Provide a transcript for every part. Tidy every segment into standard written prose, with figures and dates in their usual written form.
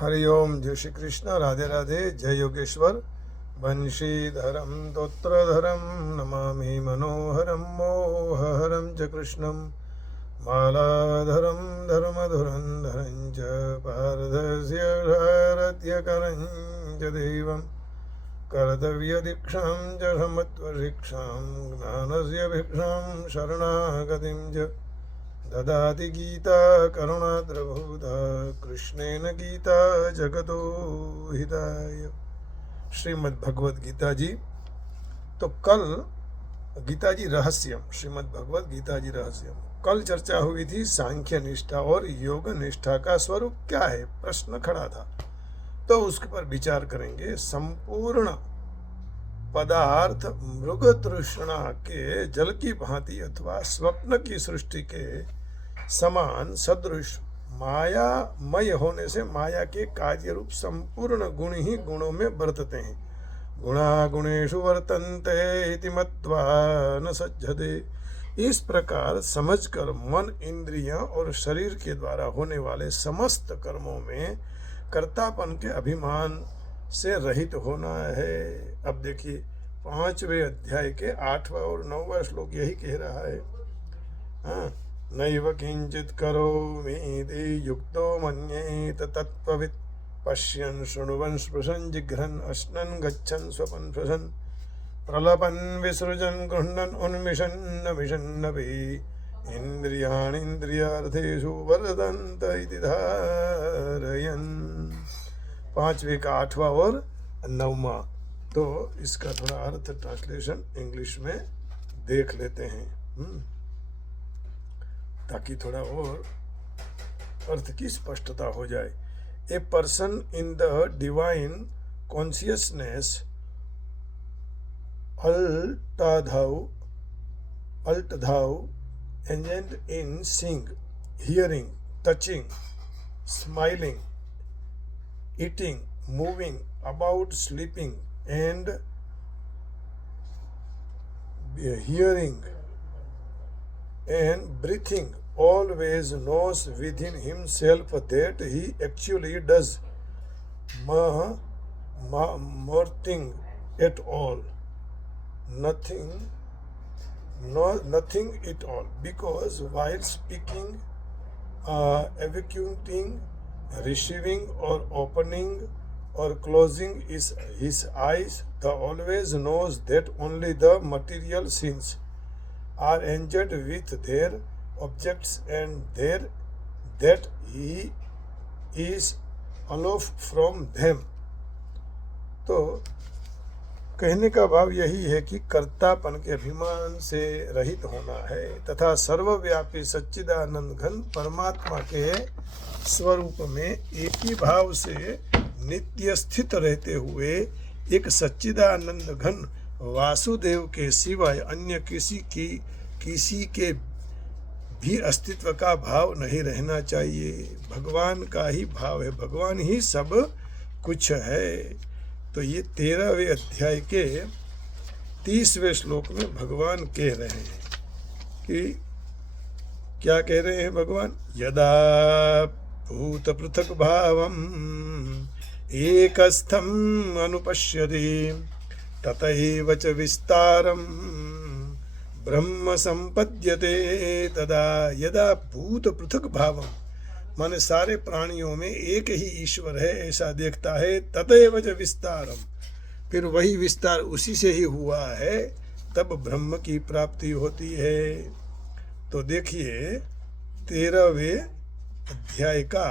हरिओम। जय श्री कृष्ण। राधे राधे। जय योगेश्वर। बंशीधरम तोत्रधरम नमामि मनोहरम मोहहरम च कृष्णम मालाधरम धर्मधुरंधरं च पारधस्य भारत्यकरं च देवं कर्तव्यदीक्षां च समत्वशिक्षां ज्ञानस्य भिक्षां शरणागतिं च ददाति गीता करुणाद्रभूता कृष्णेन गीता जगतो हिताय। श्रीमद् भगवद गीता जी। तो कल गीता जी रहस्यम, श्रीमद् भगवद गीता जी रहस्यम, कल चर्चा हुई थी सांख्य निष्ठा और योग निष्ठा का स्वरूप क्या है, प्रश्न खड़ा था। तो उसके पर विचार करेंगे। संपूर्ण पदार्थ मृग तृष्णा के जल की भांति अथवा स्वप्न की सृष्टि के समान सदृश मायामय होने से माया के कार्य रूप संपूर्ण गुण ही गुणों में वर्तते हैं। गुणा गुणेषु वर्तन्ते इति मत्वा न सज्जते। इस प्रकार समझकर मन, इंद्रियां और शरीर के द्वारा होने वाले समस्त कर्मों में कर्तापन के अभिमान से रहित होना है। अब देखिए 5वें अध्याय के 8वां और 9वां श्लोक यही कह रहा है। हाँ, नैव किंचित करोमि इति युक्तो मन्येत तत्त्ववित् पश्यन् शृण्वन् स्पृशन् जिघ्रन् अश्नन् गच्छन् स्वपन् श्वसन् प्रलपन् विसृजन् गृह्णन् उन्मिषन् मिषन्नपि इन्द्रियाणीन्द्रियार्थेषु वर्तन्त इति धारयन्। 5वें का 8वां और 9वां। तो इसका थोड़ा अर्थ ट्रांसलेशन इंग्लिश में देख लेते हैं, ताकि थोड़ा और अर्थ की स्पष्टता हो जाए। A person in the divine consciousness although engaged in seeing, hearing, touching, smiling, eating, moving about, sleeping, and hearing and breathing, always knows within himself that he actually does nothing at all, nothing at all, because while speaking, evacuating, receiving or opening or closing his eyes, the always knows that only the material sins are enjoyed with their objects and that he is aloof from them। तो कहने का भाव यही है कि कर्तापन के अभिमान से रहित होना है तथा सर्वव्यापी सच्चिदानंद घन परमात्मा के स्वरूप में एक ही भाव से नित्य स्थित रहते हुए एक सच्चिदानंद घन वासुदेव के सिवाय अन्य किसी के भी अस्तित्व का भाव नहीं रहना चाहिए। भगवान का ही भाव है, भगवान ही सब कुछ है। तो ये 13वें अध्याय के 30वें श्लोक में भगवान कह रहे हैं कि क्या कह रहे हैं भगवान? यदा भूत पृथक भावम एकस्थम अनुपश्यति ततैव च विस्तारम ब्रह्म संपद्यते तदा। यदा भूत पृथक भावम माने सारे प्राणियों में एक ही ईश्वर है ऐसा देखता है, ततैव च विस्तारम, फिर वही विस्तार उसी से ही हुआ है, तब ब्रह्म की प्राप्ति होती है। तो देखिए 13वें अध्याय का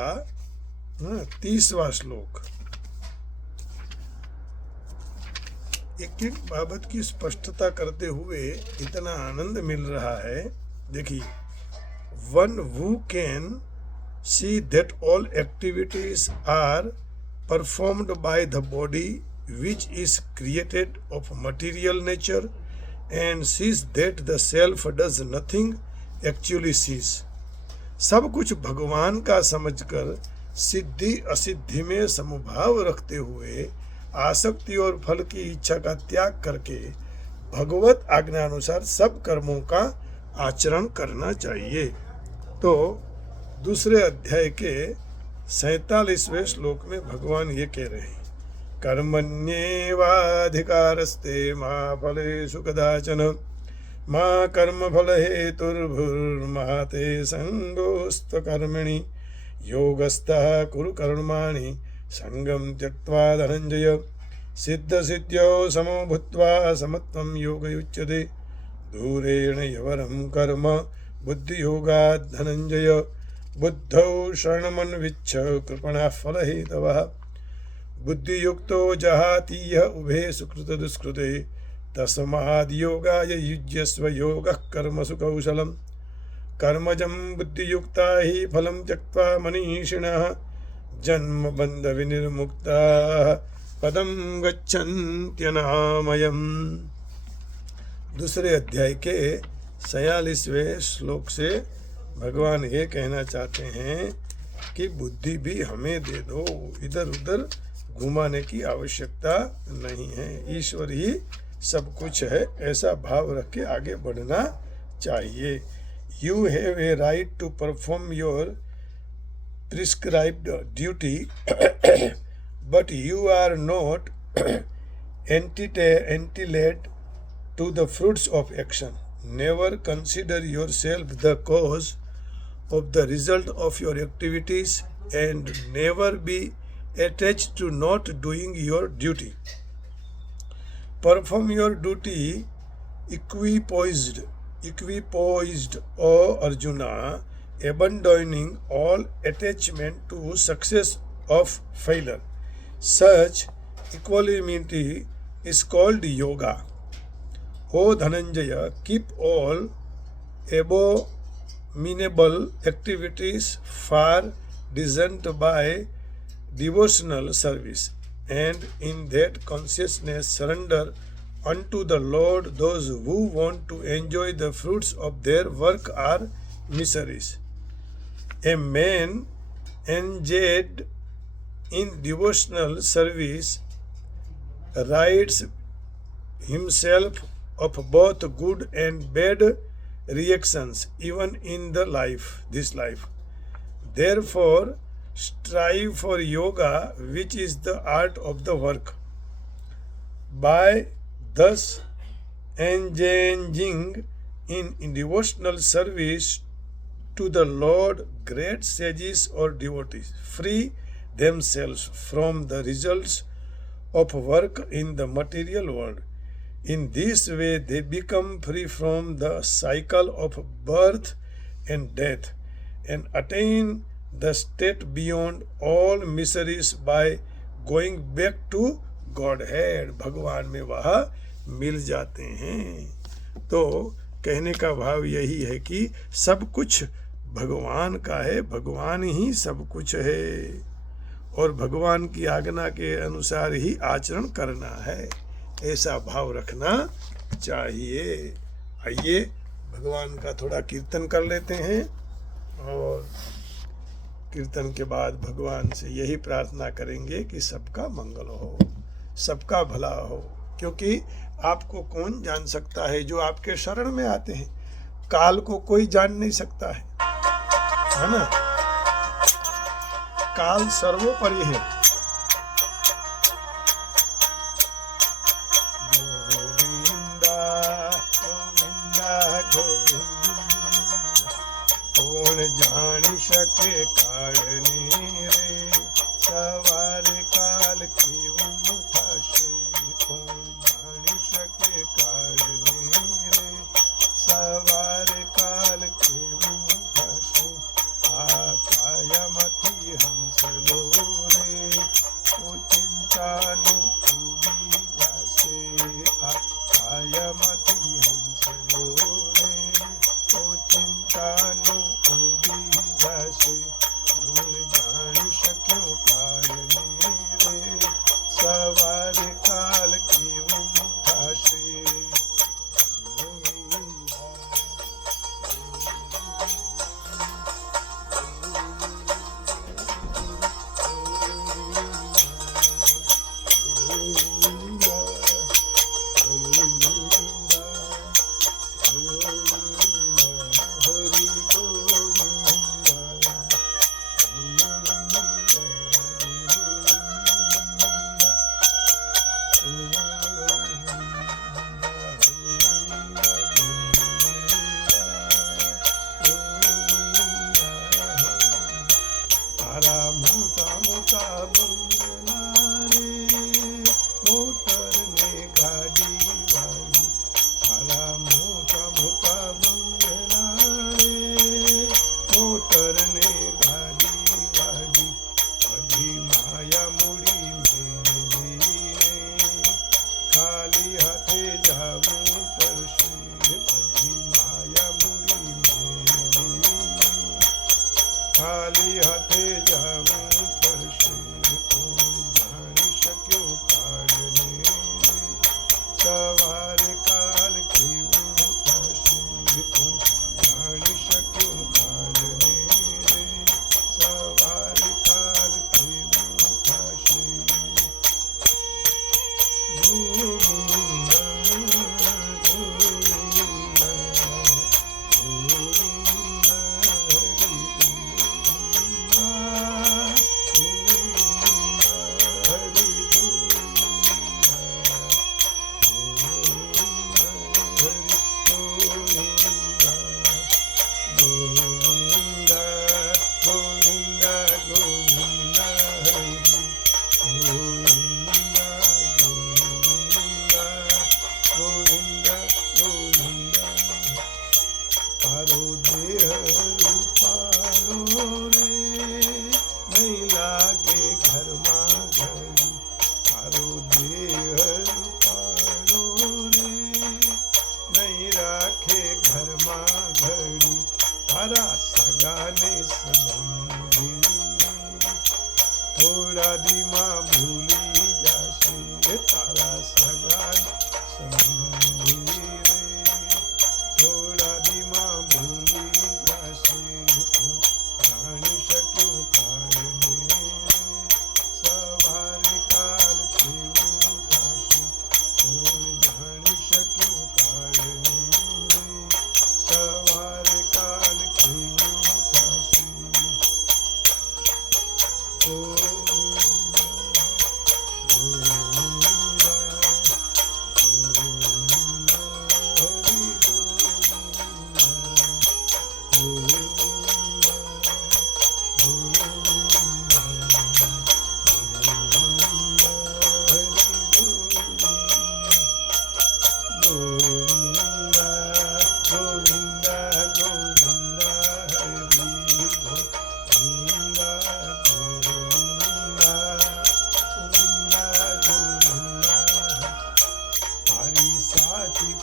30वां श्लोक। एक एक बाबत की स्पष्टता करते हुए इतना आनंद मिल रहा है। देखिए, one who can see that all activities are performed by the body which is created of material nature and sees that the self does nothing actually sees। सब कुछ भगवान का समझकर सिद्धि असिद्धि में समभाव रखते हुए आसक्ति और फल की इच्छा का त्याग करके भगवत आज्ञानुसार सब कर्मों का आचरण करना चाहिए। तो दूसरे अध्याय के 47वें श्लोक में भगवान ये कह रहे हैं, कर्मण्येवाधिकारस्ते मा फलेषु कदाचन मा कर्मफल हेतुर्भुर्मा ते संगोऽस्त्वकर्मणि योगस्थः कुरु कर्माणि संगं त्यक्त्वा धनञ्जय सिद्धसिद्ध्यौ समो भूत्वा समत्वं योगयुज्यते दूरेण यवरं कर्म बुद्धियोगात् धनञ्जय बुद्धौ शरणमन्विच्छ कृपणः फलहेतवः बुद्धियुक्तो जहातीह उभे सुकृत दुष्कृते तस्माद् योगाय युज्यस्व योगः कर्मसु कौशलम् कर्मजं बुद्धियुक्ता हि फलं त्यक्त्वा मनीषिणः जन्म बंध विनिर्मुक्ताः पदं गच्छन्त्यनामयम्। दूसरे अध्याय के 46वें श्लोक से भगवान ये कहना चाहते हैं कि बुद्धि भी हमें दे दो, इधर उधर घुमाने की आवश्यकता नहीं है, ईश्वर ही सब कुछ है, ऐसा भाव रख के आगे बढ़ना चाहिए। You have a right to perform your prescribed duty, but you are not entitled to the fruits of action. Never consider yourself the cause of the result of your activities and never be attached to not doing your duty. Perform your duty equipoised, O Arjuna, abandoning all attachment to success of failure. Such equanimity is called yoga. O Dhananjaya, keep all abominable activities far distant by devotional service, and in that consciousness surrender unto the Lord. Those who want to enjoy the fruits of their work are miseries. A man engaged in devotional service rids himself of both good and bad reactions even in this life. Therefore, strive for yoga, which is the art of the work. By thus engaging in devotional service to the Lord, great sages or devotees free themselves from the results of work in the material world. In this way, they become free from the cycle of birth and death and attain the state beyond all miseries by going back to Godhead. भगवान में वह मिल जाते हैं। तो कहने का भाव यही है कि सब कुछ भगवान का है, भगवान ही सब कुछ है और भगवान की आज्ञा के अनुसार ही आचरण करना है, ऐसा भाव रखना चाहिए। आइए भगवान का थोड़ा कीर्तन कर लेते हैं और कीर्तन के बाद भगवान से यही प्रार्थना करेंगे कि सबका मंगल हो, सबका भला हो, क्योंकि आपको कौन जान सकता है? जो आपके शरण में आते हैं। काल को कोई जान नहीं सकता है ना? काल सर्वोपरि है। गोविंदा गोविंदा गोविंदा, कौन जान सके कालनी रे, सवार काल की उठा से, कौन जान सके कालनी रे, सवार काल की उठा से। कायमती हंस लो रे, ओ चिंता नु पूरी जासे। कायमती हंस लो रे, ओ चिंता नु पूरी जासे। कौन जान सक्यो कालनी रे, सवार काल की उठा से। ધોળાદીમાં ભૂલી જશે તારા સગા સંબંધી રે ધોળાદીમાં ભૂલી જશે તું જાણી શક્યો કાળને સવારે કાલ કેવું થશે કોણ જાણી શક્યો કાળને સવારે કાલ કેવું થશે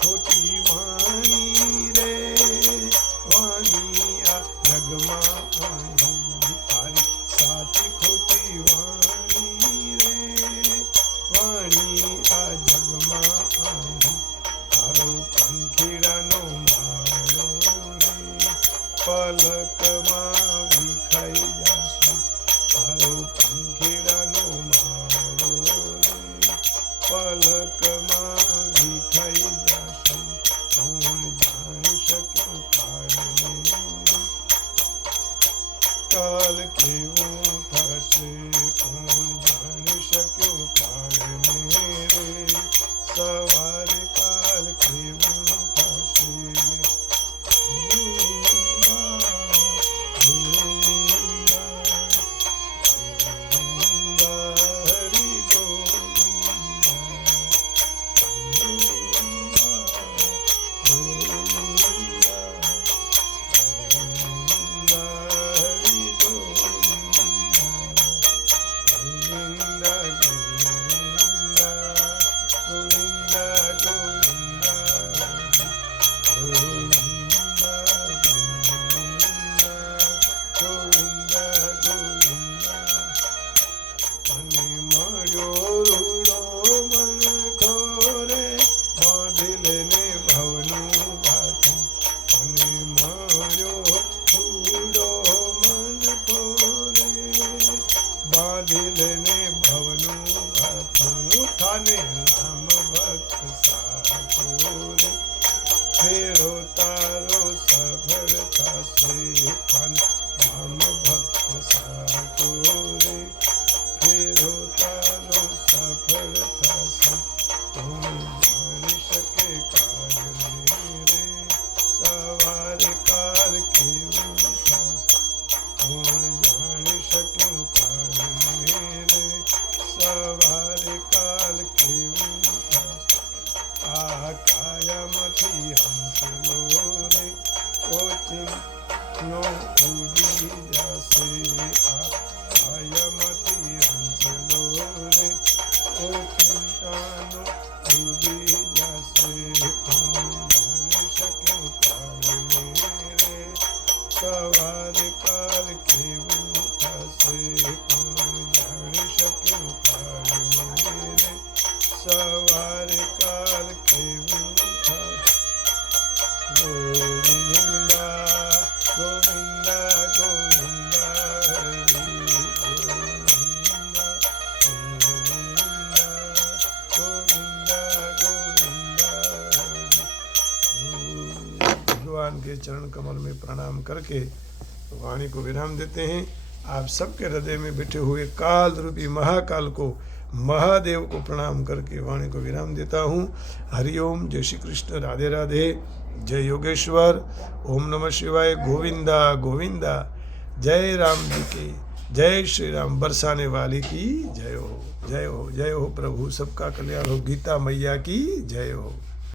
ખોટી વાણી રે વાણી આ જગમાં તારી સાચી ખોટી વાણી રે વાણી આ જગમાં તારો પંખીડાનો મારો રે પલકમાં વિખાઈ જશે તારો પંખીડાનો મારો રે પલકમાં વિખાઈ જશે કોણ જાણી શક્યો કાળને કાલ કેવું થશે કોણ જાણી શક્યો કાળને રે સવારે કાલ કેવું થશે બાંધીલને ભવનું ભાથું થાને રામ ભક્ત સાધો રે ફેરો તારો સફળ થશે થાને રામ ભક્ત સાધો રે ફેરો તારો સફળ થશે કોણ જાણી શકે કાળને રે સવારે કાલ કેવું થશે કોણ જાણી શક્યું કાળને રે સવારે કાલ કેવું થશે આ કાયામાંથી હંસલો રે ઓચિંતનો ઉડી જશે આ કાયામાંથી હંસલો રે ઓચિંતાનો ઉડી જશે કોણ જાણી શક્યું કાળને રે સવારે કાલ કેવું થશે કોણ જાણી શક્યું કાળને રે સવારે કાલ કેવું થશે ગોવિંદા ગોવિંદા ગોવિંદા હરિ ગોવિંદા ગોવિંદા ગોવિંદા भगवान के चरण कमल में प्रणाम करके वाणी को विराम देते हैं। आप सबके हृदय में बैठे हुए काल रूपी महाकाल को महादेव को प्रणाम करके वाणी को विराम देता हूँ। हरिओम, जय श्री कृष्ण, राधे राधे, जय योगेश्वर, ओम नमः शिवाय, गोविंदा गोविंदा, जय राम जी की जय, श्री राम बरसाने वाली की जय हो, जय हो, जय हो प्रभु, सबका कल्याण हो, गीता मैया की जय हो।